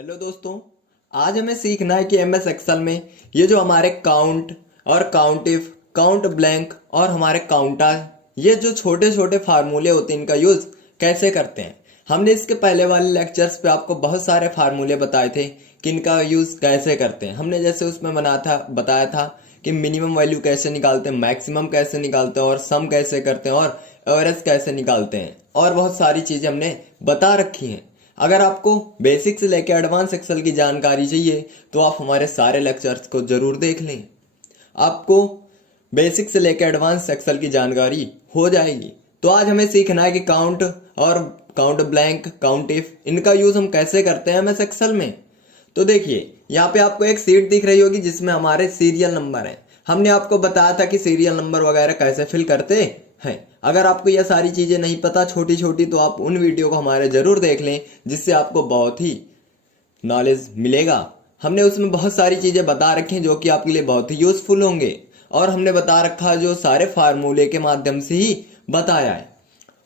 Hello दोस्तों, आज हमें सीखना है कि एमएस एक्सेल में ये जो हमारे काउंट और काउंट इफ, काउंट ब्लैंक और हमारे काउंटर, ये जो छोटे छोटे फार्मूले होते हैं इनका यूज कैसे करते हैं। हमने इसके पहले वाले लेक्चर्स पे आपको बहुत सारे फार्मूले बताए थे कि इनका यूज कैसे करते हैं। हमने जैसे उसमें बताया था कि मिनिमम वैल्यू कैसे निकालते हैं, मैक्सिमम कैसे निकालते हैं और सम कैसे करते हैं और एवरेज कैसे निकालते हैं, और बहुत सारी चीजें हमने बता रखी हैं। अगर आपको बेसिक से लेकर एडवांस एक्सेल की जानकारी चाहिए तो आप हमारे सारे लेक्चर्स को जरूर देख लें। आपको बेसिक से लेकर एडवांस एक्सेल की जानकारी हो जाएगी। तो आज हमें सीखना है कि काउंट और काउंट ब्लैंक, काउंट इफ, इनका यूज हम कैसे करते हैं एमएस एक्सेल में। तो देखिए, यहाँ पे आपको एक शीट दिख रही होगी जिसमें हमारे सीरियल नंबर हैं। हमने आपको बताया था कि सीरियल नंबर वगैरह कैसे फिल करते हैं। अगर आपको यह सारी चीजें नहीं पता छोटी छोटी, तो आप उन वीडियो को हमारे जरूर देख लें, जिससे आपको बहुत ही नॉलेज मिलेगा। हमने उसमें बहुत सारी चीजें बता रखी हैं जो कि आपके लिए बहुत ही यूजफुल होंगे, और हमने बता रखा है जो सारे फार्मूले के माध्यम से ही बताया है।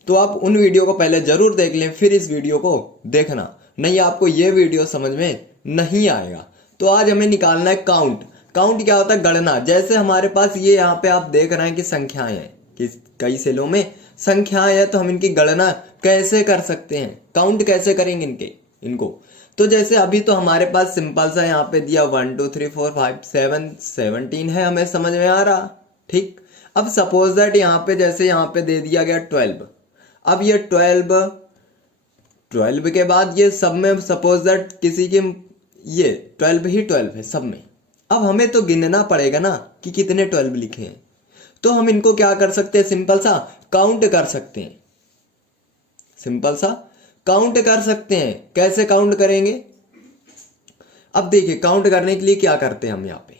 तो आप उन वीडियो को पहले जरूर देख लें, फिर इस वीडियो को देखना, नहीं आपको ये वीडियो समझ में नहीं आएगा। तो आज हमें निकालना है काउंट। काउंट क्या होता है? गणना। जैसे हमारे पास ये यहाँ पे आप देख रहे हैं कि संख्याएं हैं, कि कई सेलों में संख्याएं हैं, तो हम इनकी गणना कैसे कर सकते हैं, काउंट कैसे करेंगे इनको। तो जैसे अभी तो हमारे पास सिंपल सा यहाँ पे दिया 1 2 3 4 5 7 17 है, हमें समझ में आ रहा। ठीक, अब सपोज दैट यहाँ पे जैसे यहाँ पे दे दिया गया 12। अब ये 12 के बाद ये सब में सपोज दैट किसी के ये 12 ही 12 है सब में। अब हमें तो गिनना पड़ेगा ना कि कितने 12 लिखे हैं। तो हम इनको क्या कर सकते हैं? सिंपल सा काउंट कर सकते हैं। सिंपल सा काउंट कर सकते हैं। कैसे काउंट करेंगे? अब देखिए, काउंट करने के लिए क्या करते हैं हम यहाँ पे।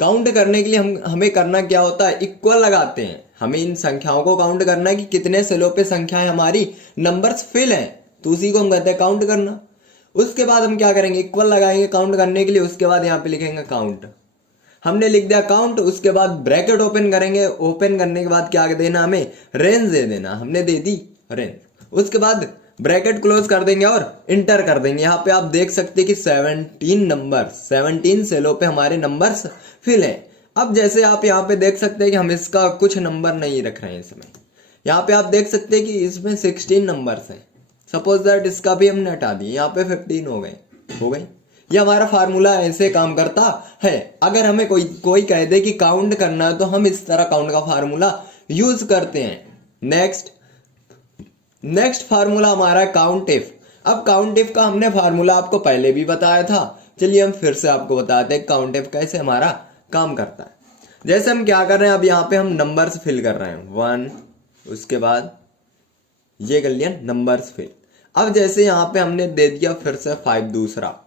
काउंट करने के लिए हमें करना क्या होता है? इक्वल लगाते हैं। हमें इन संख्याओं को काउंट करना है कि कितने सेलों पे संख्याएं हमारी नंबर्स फिल हैं, तो उसी को हम कहते हैं काउंट करना। उसके बाद हम क्या करेंगे? इक्वल लगाएंगे काउंट करने के लिए। उसके बाद यहाँ पे लिखेंगे काउंट। हमने लिख दिया काउंट, उसके बाद ब्रैकेट ओपन करेंगे। ओपन करने के बाद क्या देना? हमें रेंज दे देना। हमने दे दी रेंज। उसके बाद ब्रैकेट क्लोज कर देंगे और इंटर कर देंगे। यहाँ पे आप देख सकते हैं कि 17 सेलों पे हमारे नंबर्स फिल है। अब जैसे आप यहाँ पे देख सकते हैं कि हम इसका कुछ नंबर नहीं रख रहे हैं इसमें। यहाँ पे आप देख सकते हैं कि इसमें 16 नंबर्स हैं। सपोज दैट इसका भी हमने हटा दिए, यहाँ पे 15 हो गए। ये हमारा फार्मूला ऐसे काम करता है। अगर हमें कोई कह दे कि काउंट करना है, तो हम इस तरह काउंट का फार्मूला यूज करते हैं। नेक्स्ट फार्मूला हमारा है काउंट इफ। अब काउंट इफ का हमने फार्मूला आपको पहले भी बताया था। चलिए हम फिर से आपको बताते हैं काउंट इफ कैसे हमारा काम करता है। जैसे हम क्या कर रहे हैं, अब यहाँ पे हम नंबर्स फिल कर रहे हैं 1, उसके बाद ये कर लिया नंबर्स फिल। अब जैसे यहाँ पे हमने दे दिया फिर से 5 दूसरा,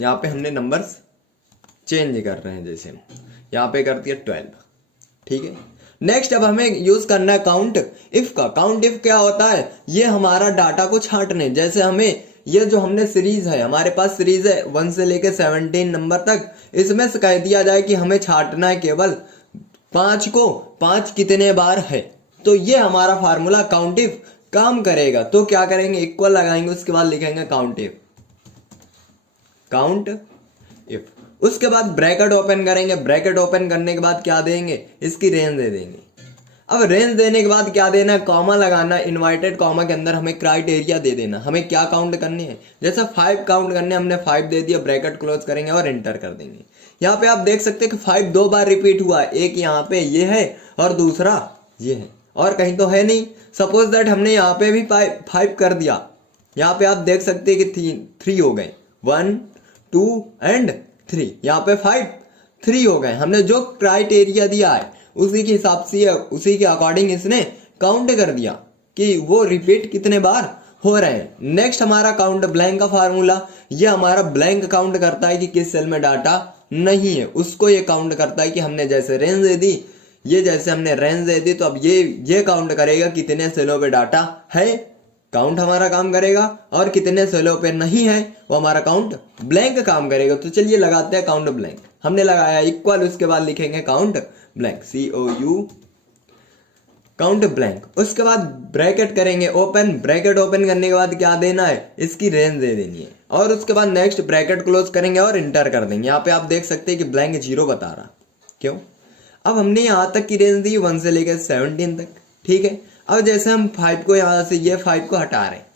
यहाँ पे हमने नंबर्स चेंज कर रहे हैं। जैसे यहाँ पे कर दिया 12। ठीक है, नेक्स्ट अब हमें यूज करना है काउंट इफ का। काउंट इफ क्या होता है? ये हमारा डाटा को छांटने। जैसे हमें ये जो हमने सीरीज है, हमारे पास सीरीज है 1 से लेके 17 नंबर तक, इसमें से कह दिया जाए कि हमें छांटना है केवल 5 को। 5 कितने बार है, तो ये हमारा फार्मूला काउंट इफ काम करेगा। तो क्या करेंगे? इक्वल लगाएंगे, उसके बाद लिखेंगे काउंट इफ। उसके बाद ब्रैकेट ओपन करेंगे। ब्रैकेट ओपन करने के बाद क्या देंगे? इसकी रेंज दे देंगे। अब रेंज देने के बाद क्या देना? कॉमा लगाना। इनवर्टेड कॉमा के अंदर हमें क्राइटेरिया दे देना, हमें क्या काउंट करने हैं। जैसे 5 काउंट करने, हमने 5 दे दिया। ब्रैकेट क्लोज करेंगे और एंटर कर देंगे। यहाँ पे आप देख सकते हैं कि 5 2 बार रिपीट हुआ। एक यहाँ पे ये है और दूसरा ये है, और कहीं तो है नहीं। सपोज दैट हमने यहाँ पे भी 5 कर दिया। यहाँ पे आप देख सकते हैं कि 3 हो गए। 1 2 एंड 3, यहाँ पे 5 3 हो गए। हमने जो क्राइटेरिया दिया है उसी के हिसाब से, उसी के अकॉर्डिंग इसने काउंट कर दिया कि वो रिपीट कितने बार हो रहे हैं। नेक्स्ट हमारा काउंट ब्लैंक का फार्मूला। ये हमारा ब्लैंक काउंट करता है कि किस सेल में डाटा नहीं है, उसको ये काउंट करता है कि हमने जैसे रेंज दे दी, ये जैसे हमने रेंज दे दी, तो अब ये काउंट करेगा कितने सेलों पे डाटा है, काउंट हमारा काम करेगा। और कितने सेलों पे नहीं है, वो हमारा काउंट ब्लैंक काम करेगा। तो चलिए लगाते हैं काउंट ब्लैंक। हमने लगाया इक्वल, उसके बाद लिखेंगे count blank, COUNT count blank, उसके बाद ब्रैकेट करेंगे ओपन, ब्रैकेट ओपन करने के बाद क्या देना है, इसकी रेंज दे देनी है, और उसके बाद नेक्स्ट ब्रैकेट क्लोज करेंगे और इंटर कर देंगे। यहाँ पे आप देख सकते हैं कि ब्लैंक 0 बता रहा, क्यों? अब हमने यहाँ तक की रेंज दी 1 से लेकर 17 तक, ठीक है। अब जैसे हम 5 को यहाँ से, ये 5 को हटा रहे हैं,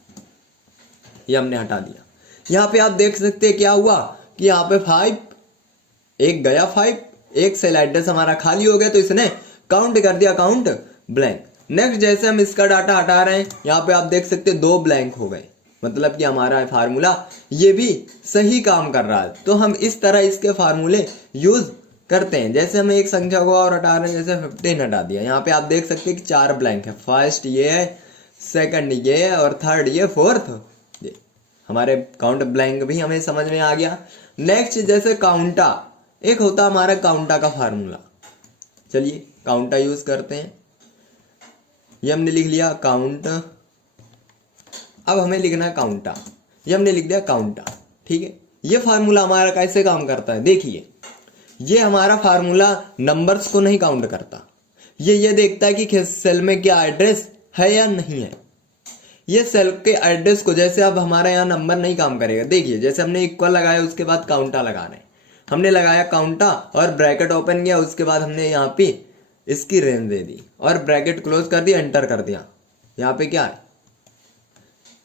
ये हमने हटा दिया। यहाँ पे आप देख सकते हैं क्या हुआ कि यहाँ पे 5 एक गया, 5 एक सेल एड्रेस हमारा खाली हो गया, तो इसने काउंट कर दिया काउंट ब्लैंक। नेक्स्ट जैसे हम इसका डाटा हटा रहे हैं, यहाँ पे आप देख सकते हैं 2 ब्लैंक हो गए, मतलब कि हमारा फार्मूला ये भी सही काम कर रहा है। तो हम इस तरह इसके फार्मूले यूज करते हैं। जैसे हम एक संख्या को और हटा रहे हैं, जैसे 15 हटा दिया, यहाँ पे आप देख सकते हैं कि 4 ब्लैंक है, फर्स्ट ये है, सेकंड ये है, और थर्ड ये, फोर्थ ये। हमारे काउंट ब्लैंक भी हमें समझ में आ गया। नेक्स्ट जैसे काउंटा, एक होता हमारा काउंटा का फार्मूला, चलिए काउंटा यूज करते हैं। ये हमने लिख लिया काउंट, अब हमें लिखना है काउंटा, ये हमने लिख दिया काउंटा, ठीक है। ये फार्मूला हमारा कैसे काम करता है, देखिए ये हमारा फार्मूला नंबर्स को नहीं काउंट करता, ये देखता है कि सेल में क्या एड्रेस है या नहीं है। ये सेल के एड्रेस को, जैसे अब हमारा यहाँ नंबर नहीं काम करेगा, देखिए जैसे हमने इक्वल लगाया, उसके बाद काउंटा लगा रहे हैं, हमने लगाया काउंटा और ब्रैकेट ओपन किया, उसके बाद हमने यहाँ पे इसकी रेंज दे दी और ब्रैकेट क्लोज कर दिया, एंटर कर दिया। यहाँ पे क्या है,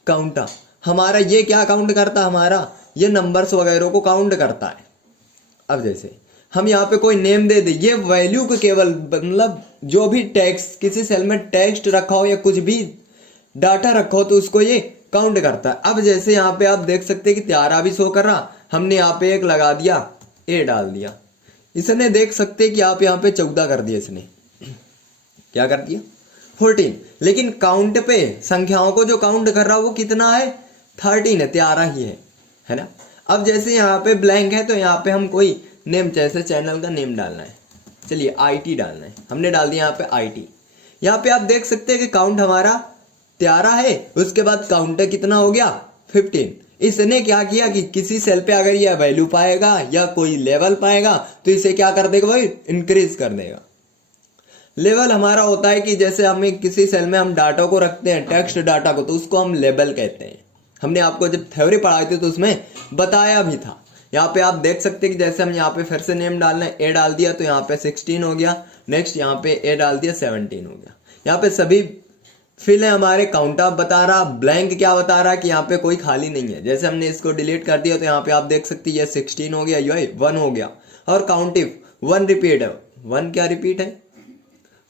काउंटा। हमारा ये क्या काउंट करता है, हमारा ये नंबर्स वगैरह को काउंट करता है। अब जैसे हम यहाँ पे कोई नेम दे दे, ये वैल्यू को केवल, मतलब जो भी टेक्स्ट, किसी सेल में टेक्स्ट रखा हो या कुछ भी डाटा रखा हो तो उसको ये काउंट करता है। अब जैसे यहाँ पे आप देख सकते हैं कि 13 भी शो कर रहा, हमने यहाँ पे एक लगा दिया, ए डाल दिया, इसने देख सकते हैं कि आप यहाँ पे 14 कर दिया, इसने क्या कर दिया 14, लेकिन काउंट पे संख्याओं को जो काउंट कर रहा है वो कितना है, 13 है, 13 ही है ना। अब जैसे यहाँ पे ब्लैंक है, तो यहाँ पे हम कोई नेम, जैसे चैनल का नेम डालना है, चलिए IT डालना है, हमने डाल दिया यहाँ पे IT। यहाँ पे आप देख सकते हैं कि काउंट हमारा 13 है, उसके बाद काउंटर कितना हो गया 15। इसने क्या किया कि किसी सेल पे अगर यह वैल्यू पाएगा या कोई लेवल पाएगा तो इसे क्या कर देगा भाई, इंक्रीज कर देगा। लेवल हमारा होता है कि जैसे हमें किसी सेल में हम डाटा को रखते हैं, टेक्स्ट डाटा को, तो उसको हम लेबल कहते हैं। हमने आपको जब थ्योरी पढ़ाई थी तो उसमें बताया भी था। यहाँ पे आप देख सकते हैं कि जैसे हम यहाँ पे फिर से नेम डालना है, ए डाल दिया तो यहाँ पे 16 हो गया, नेक्स्ट यहाँ पे ए डाल दिया 17 हो गया। यहाँ पे सभी फिल है हमारे, काउंट बता रहा, ब्लैंक क्या बता रहा कि यहाँ पे कोई खाली नहीं है। जैसे हमने इसको डिलीट कर दिया तो यहाँ पे आप देख सकते हैं ये 16 हो गया, ये 1 हो गया, और काउंट इफ 1 रिपीट है, 1 क्या रिपीट है,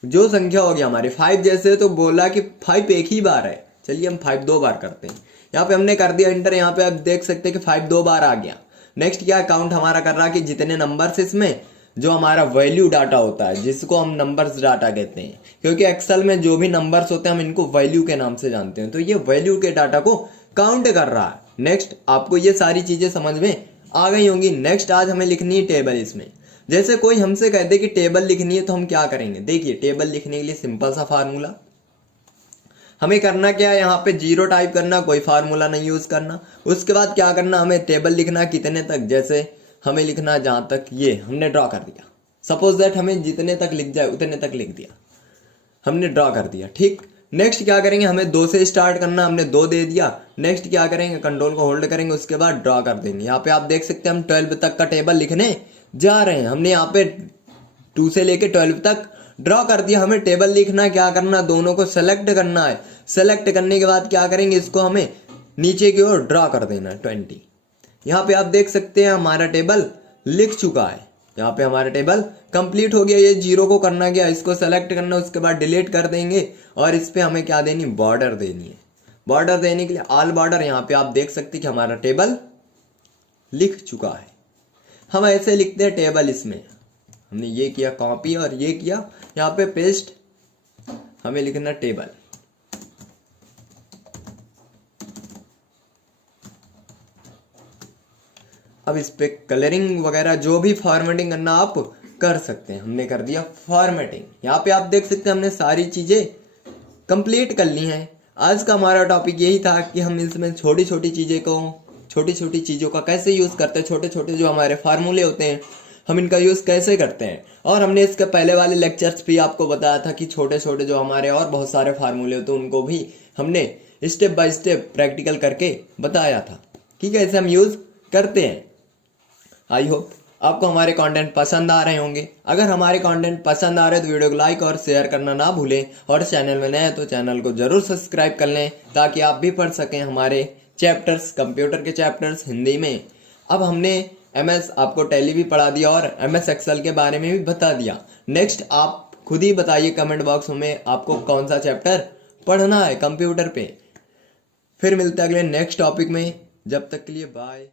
जो संख्या होगी हमारी 5 जैसे, तो बोला कि 5 एक ही बार है, चलिए हम 5 2 बार करते हैं। यहाँ पे हमने कर दिया इंटर, यहाँ पे आप देख सकते हैं कि 5 2 बार आ गया। नेक्स्ट क्या काउंट हमारा कर रहा कि जितने नंबर्स इसमें, जो हमारा वैल्यू डाटा होता है, जिसको हम नंबर्स डाटा कहते हैं, क्योंकि एक्सेल में जो भी नंबर्स होते हैं हम इनको वैल्यू के नाम से जानते हैं, तो ये वैल्यू के डाटा को काउंट कर रहा है। नेक्स्ट आपको ये सारी चीजें समझ में आ गई होंगी। नेक्स्ट आज हमें लिखनी है टेबल। इसमें जैसे कोई हमसे कहते कि टेबल लिखनी है तो हम क्या करेंगे, देखिए टेबल लिखने के लिए सिंपल सा फार्मूला, हमें करना क्या है, यहाँ पे 0 टाइप करना, कोई फार्मूला नहीं यूज करना। उसके बाद क्या करना, हमें टेबल लिखना कितने तक, जैसे हमें लिखना जहाँ तक ये हमने ड्रॉ कर दिया, सपोज दैट हमें जितने तक लिख जाए उतने तक लिख दिया, हमने ड्रॉ कर दिया, ठीक। नेक्स्ट क्या करेंगे, हमें 2 से स्टार्ट करना, हमने 2 दे दिया। नेक्स्ट क्या करेंगे, कंट्रोल को होल्ड करेंगे, उसके बाद ड्रॉ कर देंगे। यहाँ पे आप देख सकते हैं हम 12 तक का टेबल लिखने जा रहे हैं। हमने यहाँ पे 2 से लेके 12 तक ड्रॉ कर दिया। हमें टेबल लिखना, क्या करना, दोनों को सेलेक्ट करना है। सेलेक्ट करने के बाद क्या करेंगे, इसको हमें नीचे की ओर ड्रॉ कर देना है 20। यहाँ पे आप देख सकते हैं हमारा टेबल लिख चुका है, यहाँ पे हमारा टेबल कंप्लीट हो गया। ये 0 को करना क्या, इसको सेलेक्ट करना, उसके बाद डिलीट कर देंगे और इस पे हमें क्या देनी, बॉर्डर देनी है। बॉर्डर देने के लिए ऑल बॉर्डर, यहाँ पे आप देख सकते हैं कि हमारा टेबल लिख चुका है। हम ऐसे लिखते हैं टेबल, इसमें हमने ये किया कॉपी और ये किया यहाँ पे पेस्ट, हमें लिखना टेबल। अब इस पे कलरिंग वगैरह जो भी फॉर्मेटिंग करना आप कर सकते हैं। हमने कर दिया फॉर्मेटिंग। यहाँ पे आप देख सकते हैं हमने सारी चीजें कंप्लीट कर ली हैं। आज का हमारा टॉपिक यही था कि हम इसमें छोटी छोटी चीजों का कैसे यूज करते हैं, छोटे छोटे जो हमारे फार्मूले होते हैं हम इनका यूज़ कैसे करते हैं। और हमने इसके पहले वाले लेक्चर्स भी आपको बताया था कि छोटे छोटे जो हमारे और बहुत सारे फार्मूले होते हैं उनको भी हमने स्टेप बाय स्टेप प्रैक्टिकल करके बताया था कि कैसे हम यूज़ करते हैं। आई होप आपको हमारे कंटेंट पसंद आ रहे होंगे। अगर हमारे कंटेंट पसंद आ रहे तो वीडियो को लाइक और शेयर करना ना भूलें, और चैनल में नए हैं तो चैनल को जरूर सब्सक्राइब कर लें ताकि आप भी पढ़ सकें हमारे चैप्टर्स, कंप्यूटर के चैप्टर्स हिंदी में। अब हमने MS आपको टैली भी पढ़ा दिया और MS एक्सेल के बारे में भी बता दिया। नेक्स्ट आप खुद ही बताइए कमेंट बॉक्स में आपको कौन सा चैप्टर पढ़ना है कंप्यूटर पे। फिर मिलते हैं अगले नेक्स्ट टॉपिक में, जब तक के लिए बाय।